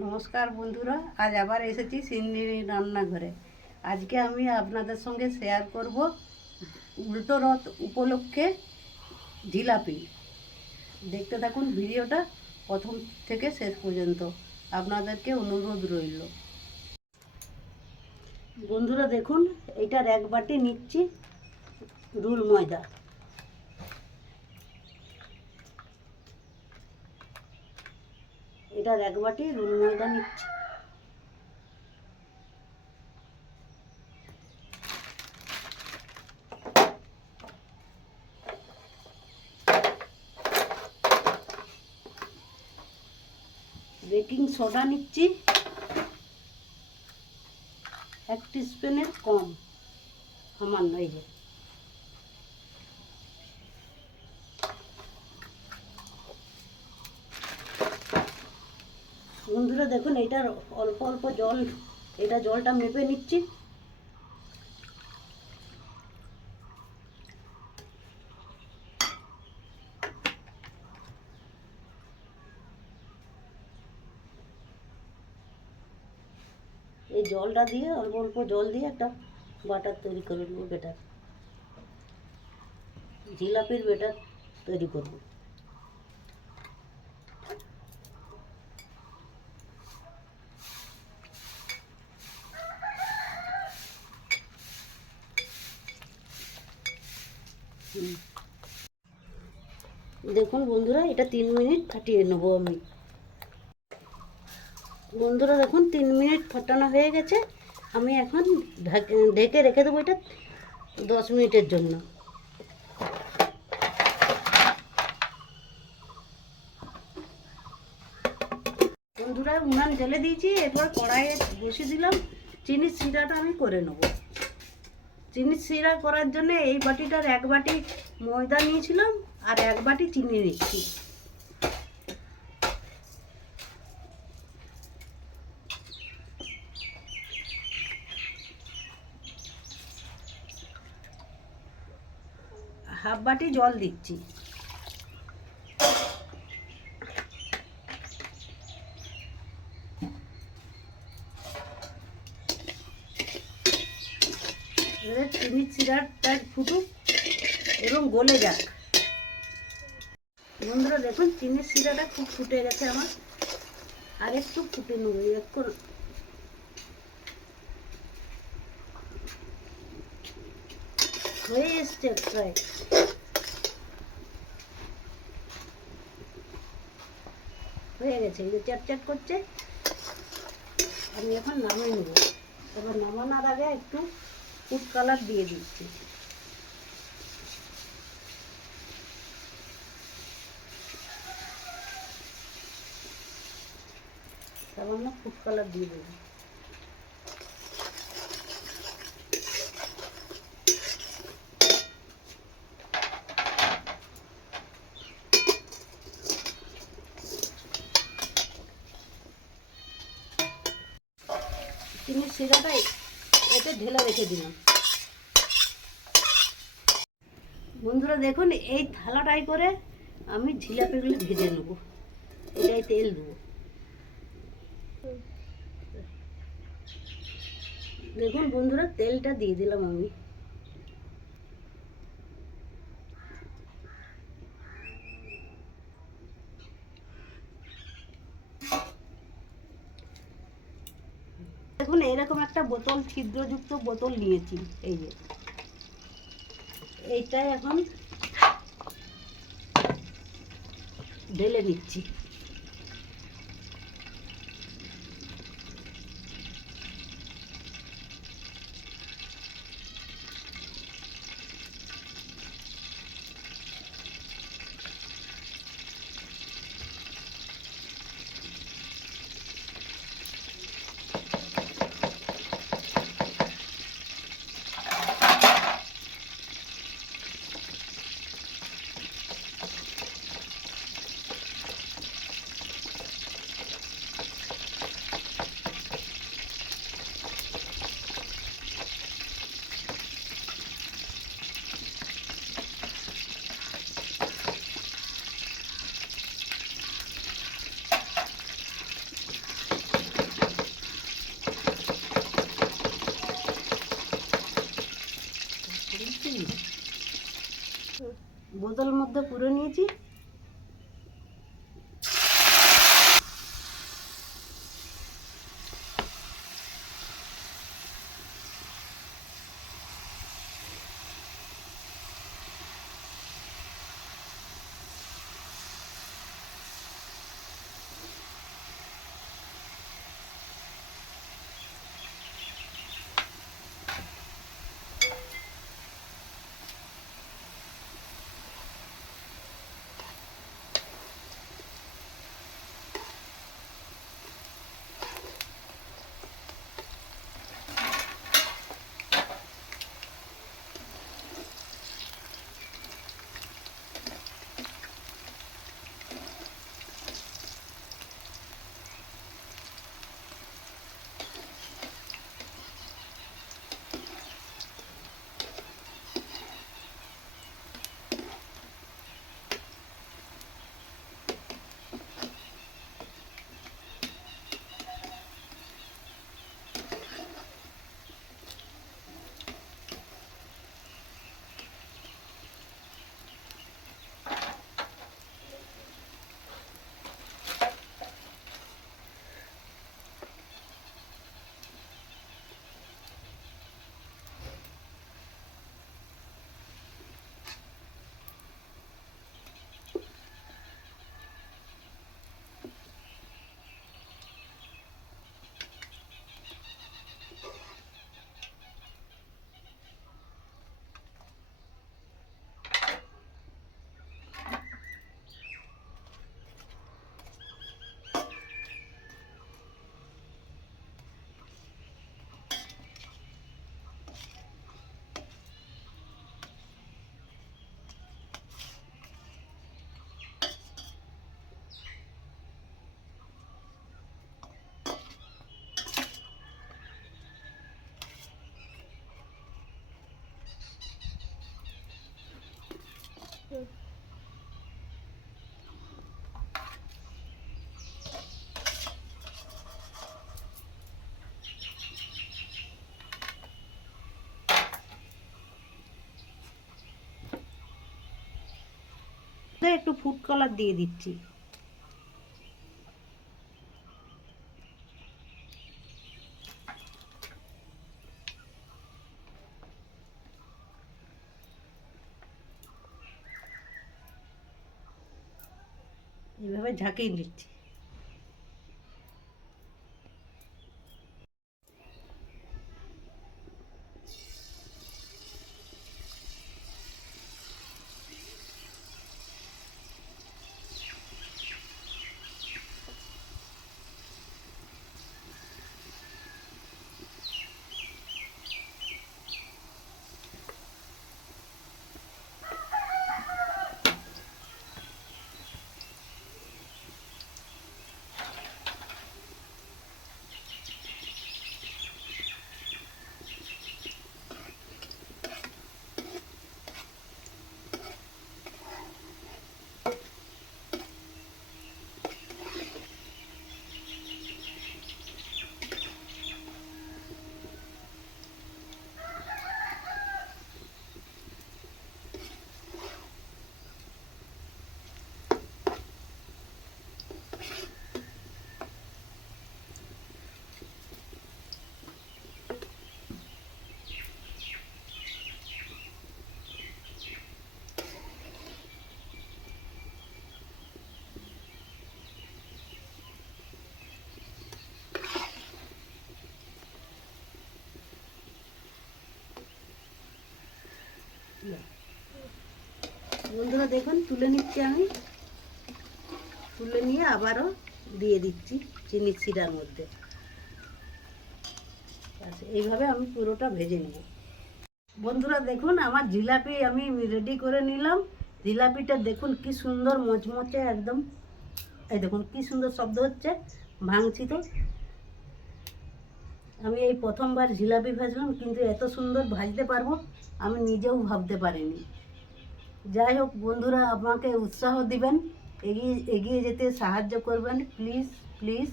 নমস্কার বন্ধুরা, আজ আবার এসেছি সিন্নি রান্নাঘরে। আজকে আমি আপনাদের সঙ্গে শেয়ার করব উল্টো রথ উপলক্ষে জিলাপি। দেখতে থাকুন ভিডিওটা প্রথম থেকে শেষ পর্যন্ত, আপনাদেরকে অনুরোধ রইল। বন্ধুরা দেখুন এইটার এক বাটি নিচ্ছি রুল ময়দা। এটার এক বাটি রুল ময়দা নিচ্ছি। বেকিং সোডা নিচ্ছি। এক স্পুনের কম, সামান্য এই যে। বন্ধুরা দেখুন এটার অল্প অল্প জল, এটা জলটা মেপে নিচ্ছি। এই জলটা দিয়ে, অল্প অল্প জল দিয়ে একটা বাটার তৈরি করে নেব বেটার। জিলাপির বেটার তৈরি করব হুম। দেখুন বন্ধুরা এটা তিন মিনিট ফাটিয়ে নেব আমি। বন্ধুরা দেখুন, তিন মিনিট ফাটানো হয়ে গেছে। আমি এখন ঢাক- রেখে দেবো এটা দশ মিনিটের জন্য। বন্ধুরা উনান জ্বেলে দিয়েছি, এরপর কড়াইয়ে বসিয়ে দিলাম। চিনির শিরাটা আমি করে নেব। চিনি শিরা করার জন্য এই বাটিটার এক বাটি ময়দা নিয়েছিলাম। আর এক বাটি চিনি নিচ্ছি। হাফ বাটি জল দিচ্ছি। এবারে চিনি চিরাটা ফুটুক এবং গলে যাক। দেখুন চিনির শিরাটা খুব ফুটে গেছে আমার। আর একটু ফুটে নেব একটু। হয়ে এসছে প্রায়। হয়ে গেছে, এই যে চ্যাট করছে। আমি এখন নামিয়ে নেব। এবার নামানোর আগে একটু ফুড কালার দিয়ে দিচ্ছি। সামান্য ফুড কালার দিয়ে দেবো। চিনির শিরাটা এতে ঢেলে রেখে দিলাম। বন্ধুরা দেখুন, এই থালাটাই করে আমি জিলাপিগুলো ভেজে নেব। এটাই তেল দেবো। দেখুন বন্ধুরা, তেলটা দিয়ে দিলাম আমি। দেখুন এরকম একটা বোতল, ছিদ্রযুক্ত বোতল নিয়েছি, এই যে। এইটাই এখন ঢেলে নিচ্ছি। বোতল মধ্যে পুরো নিয়েছি। একটু ফুড কালার দিয়ে দিচ্ছি। এভাবে ঝাঁকিয়ে দিচ্ছি। বন্ধুরা দেখুন তুলে নিচ্ছি আমি। তুলে নিয়ে আবারও দিয়ে দিচ্ছি চিনির শিরার মধ্যে। ব্যাস, এইভাবে আমি পুরোটা ভেজে নেব। বন্ধুরা দেখুন আমার জিলাপি আমি রেডি করে নিলাম। জিলাপিটা দেখুন কি সুন্দর মচমচে একদম। এই দেখুন কি সুন্দর শব্দ হচ্ছে ভাঙছি তো। আমি এই প্রথমবার জিলাপি ভাজলাম কিন্তু এত সুন্দর ভাজতে পারব আমি নিজেও ভাবতে পারিনি। যাই হোক, বন্ধুরা আমাকে উৎসাহ দিবেন, এগিয়ে এগিয়ে যেতে সাহায্য করবেন প্লিজ প্লিজ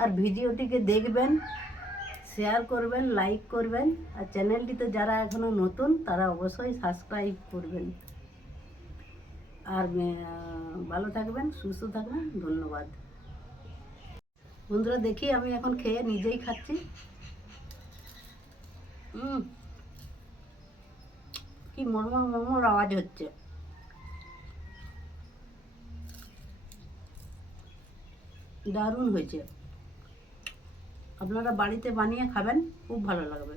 আর ভিডিওটিকে দেখবেন শেয়ার করবেন লাইক করবেন, আর চ্যানেলটিতে যারা এখনও নতুন, তারা অবশ্যই সাবস্ক্রাইব করবেন। আর ভালো থাকবেন, সুস্থ থাকবেন, ধন্যবাদ। বন্ধুরা, দেখি আমি এখন খেয়ে নিজেই খাচ্ছি। হুম কি মরমর মরমর আওয়াজ হচ্ছে। দারুণ হয়েছে। আপনারা বাড়িতে বানিয়ে খাবেন, খুব ভালো লাগবে।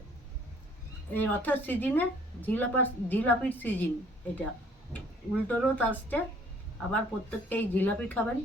এই রথের সিজনে জিলাপা, জিলাপির সিজন এটা। উল্টো রথ আসছে, আবার প্রত্যেককেই জিলাপি খাবেন।